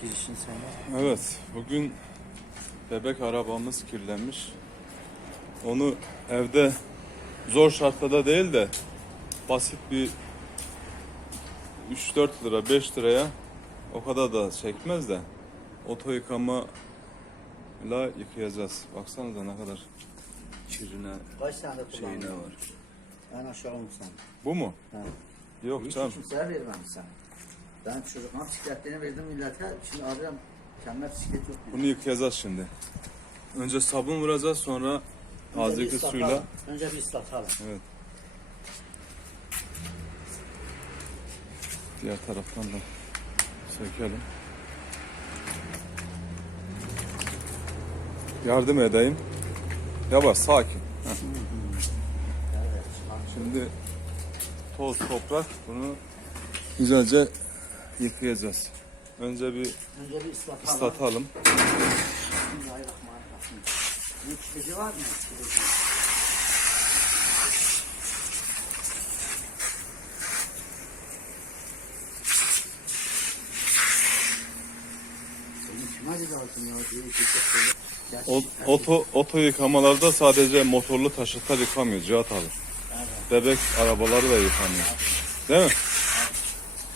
girişini sen yap. Evet, bugün bebek arabamız kirlenmiş. Onu evde zor şartlarda değil de basit bir 3-4 lira, 5 liraya o kadar da çekmez de oto yıkama ile yıkayacağız. Baksanıza ne kadar kirine Kaç tane şeyine kullandın? var. En aşağı 10 sen. Bu mu? Ha. Yok Hiç canım. kimseye vermem sen. Ben çocukluğuma bisikletlerini verdim millete. Şimdi arıyorum. Kendime bisiklet yok. Bunu yıkayacağız şimdi. Önce sabun vuracağız sonra ıslatalım. suyla. Önce bir ıslatalım. Evet. Diğer taraftan da sökelim. Yardım edeyim. Yavaş, sakin. Heh. Şimdi toz, toprak bunu güzelce yıkayacağız. Önce bir Önce bir ıslatalım. ıslatalım. Bismillahirrahmanirrahim. Var mı? Pişirici. Senin kim acı lazım ya? Diye bir şey söyle. Gerçi- O, oto, oto yıkamalarda sadece motorlu taşıtlar yıkamıyor Cihat abi. Bebek arabaları da yıkamıyor. Değil mi?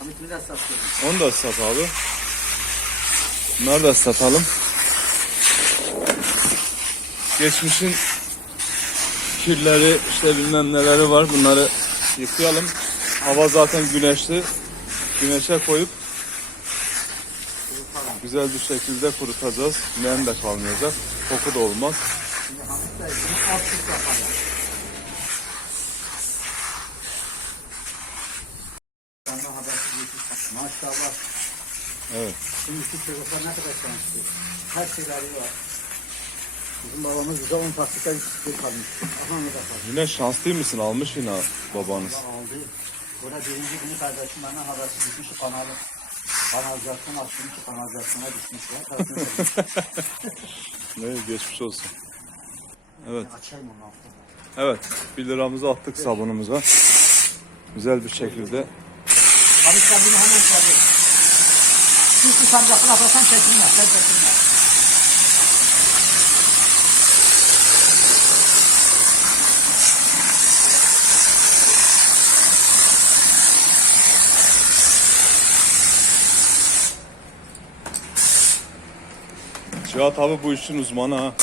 De satıyorum. Onu da sat abi. Bunları da satalım. Geçmişin kirleri işte bilmem neleri var bunları yıkayalım. Hava zaten güneşli. Güneşe koyup güzel bir şekilde kurutacağız. Nem de kalmayacak. Koku da olmaz. Şimdi Hamit Bey bunu alt üst yapalım. Bana habersiz getirsen. Maşallah. Evet. Şimdi şu çocuklar ne kadar şanslı. Her şeyleri var. Bizim babamız bize 10 taktikten. Aha ne kadar. Yine şanslı mısın? Almış yine babanız. aldı. Burada birinci günü kardeşim bana habersiz gitmiş kanalı. Kanalizasyonu açmış, kanalizasyona. Tarafını Ne geçmiş olsun. Evet. Açayım onu altına. Evet. 1 liramızı attık sabunumuza. Güzel bir şekilde Sen bunu hemen çaldır. Şu şu sancaklı atarsan çekilmez, sen çekilmez. Cihat abi bu işin uzmanı ha.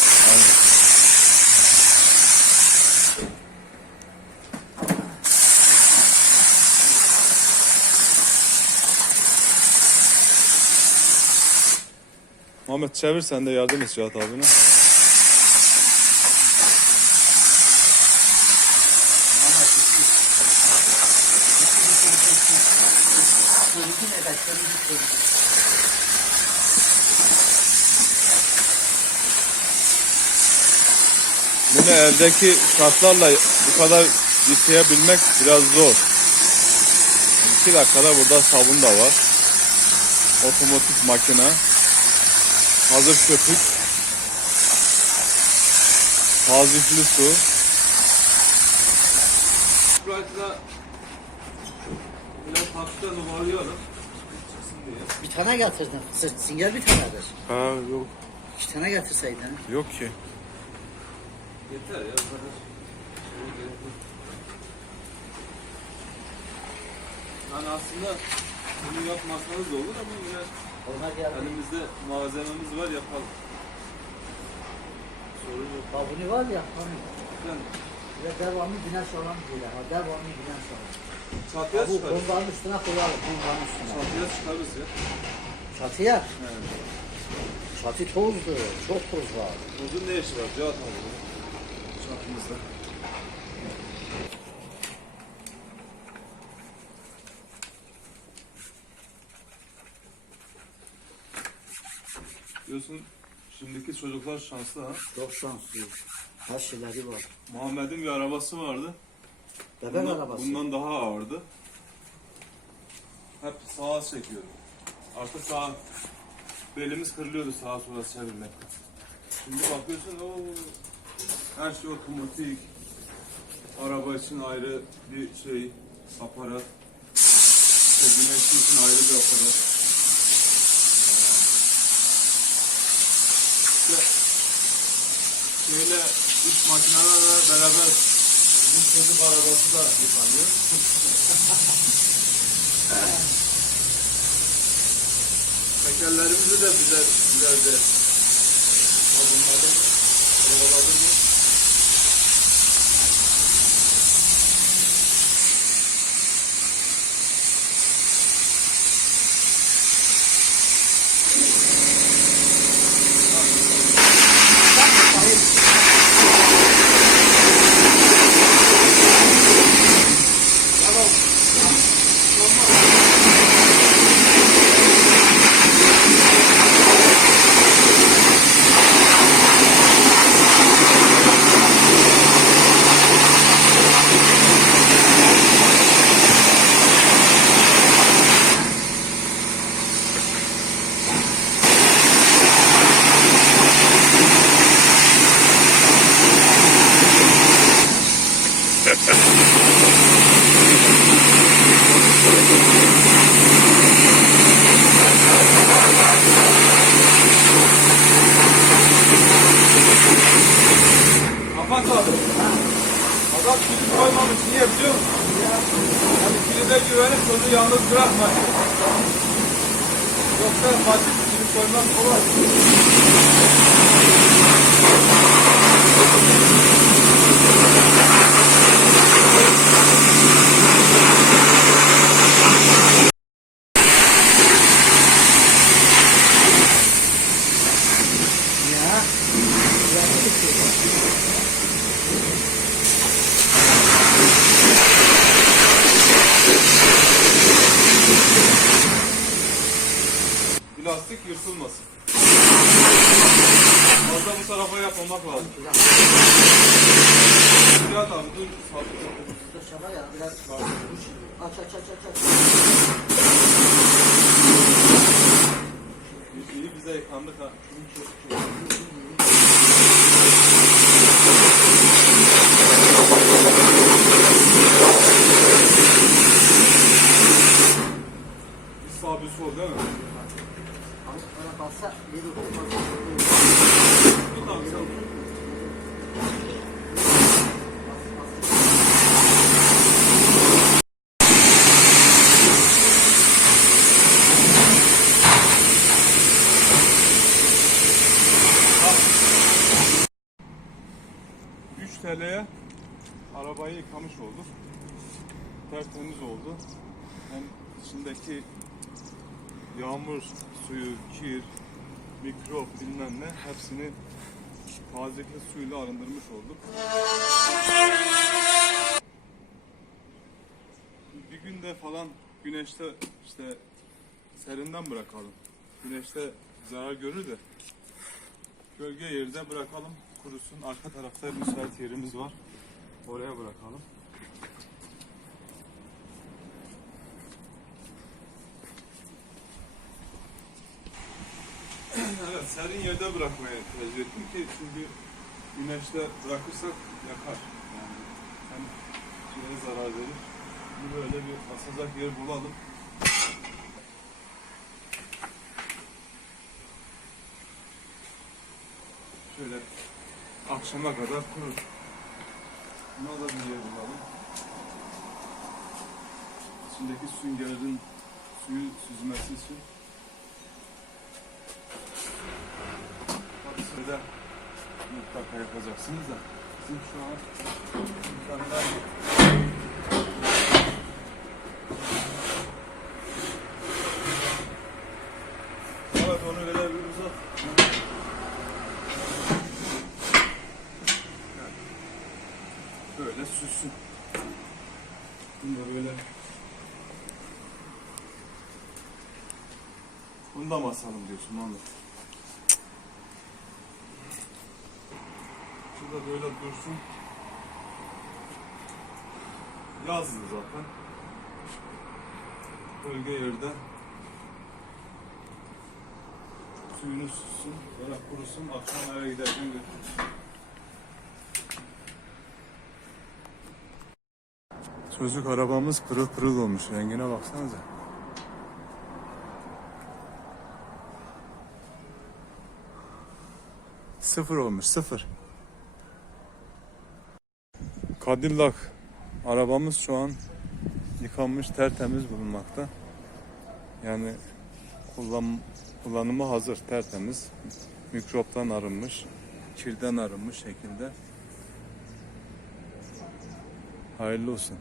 Muhammed çevir sen de yardım et Cihat abine. Bunu evdeki şartlarla bu kadar yıkayabilmek biraz zor. 2 dakikada burada sabun da var. Otomatik makine. Hazır köpük. Tazikli su. Sprite'la biraz hafiften umarlıyorum. Bir tane getirdin. Singer bir tanedir. Ha yok. İki tane getirseydin. Yok ki. Yeter ya. Yani aslında bunu yapmasanız da olur ama yine Ona geldi. elimizde malzememiz var yapalım. Sorun yok. Babuni var ya. Hani. Yani de devamlı güneş alan diyorlar. Ha, devamlı güneş alan. çatıya Bu çıkarız. bombanın üstüne koyalım. Bombanın üstüne. Çatıya çıkarız ya. Çatıya. Evet. Çatı tozdu. Çok toz var. Uzun ne işi var Cihat abi? Çatımızda. Diyorsun şimdiki çocuklar şanslı ha. Çok şanslı. Her şeyleri var. Muhammed'in bir arabası vardı. Bebek Bundan, arabası. bundan daha ağırdı. Hep sağa çekiyordu. Artık sağ belimiz kırılıyordu sağa sola çevirmekten. Şimdi bakıyorsun o her şey otomatik. Araba için ayrı bir şey, aparat. Güneşli için ayrı bir aparat. Şeyle iş makinelerle beraber bizim çocuk arabası da yıkanıyor. Tekerlerimizi de bize güzelce sabunladık, kovaladık yalnız bırakmayın. Yoksa basit kilit koymak kolay. Plastik yırtılmasın. Fazla bu tarafa yapmamak lazım. Biraz abi dur. Dışarı ya biraz aç aç aç aç aç. İyi bize yıkandık ha. Bir 3 TL'ye arabayı yıkamış olduk. Tertemiz oldu. Hem içindeki yağmur suyu, kir, mikrop bilmem ne hepsini tazelikli suyla arındırmış olduk. Bir günde falan güneşte işte serinden bırakalım. Güneşte zarar görür de gölge yerde bırakalım kurusun. Arka tarafta müsait yerimiz var. Oraya bırakalım. Evet, serin yerde bırakmaya tercih ettim ki çünkü güneşte bırakırsak yakar. Yani hem şeye zarar verir. Bir böyle bir asacak yer bulalım. Şöyle akşama kadar kurur. Buna da bir yer bulalım. İçindeki süngerin suyu süzmesi için De mutlaka yapacaksınız da bizim şu an Evet onu böyle süssün. Bunu da böyle Bunu da mı asalım diyorsun Muhammed? Şurada böyle dursun. Yazdı zaten. Bölge yerde. Suyunu sussun, böyle kurusun, akşam eve giderken götürürüz. Çocuk arabamız pırıl pırıl olmuş. Rengine baksanıza. Sıfır olmuş, sıfır. Cadillac arabamız şu an yıkanmış tertemiz bulunmakta. Yani kullan, kullanıma hazır tertemiz. Mikroptan arınmış, kirden arınmış şekilde. Hayırlı olsun.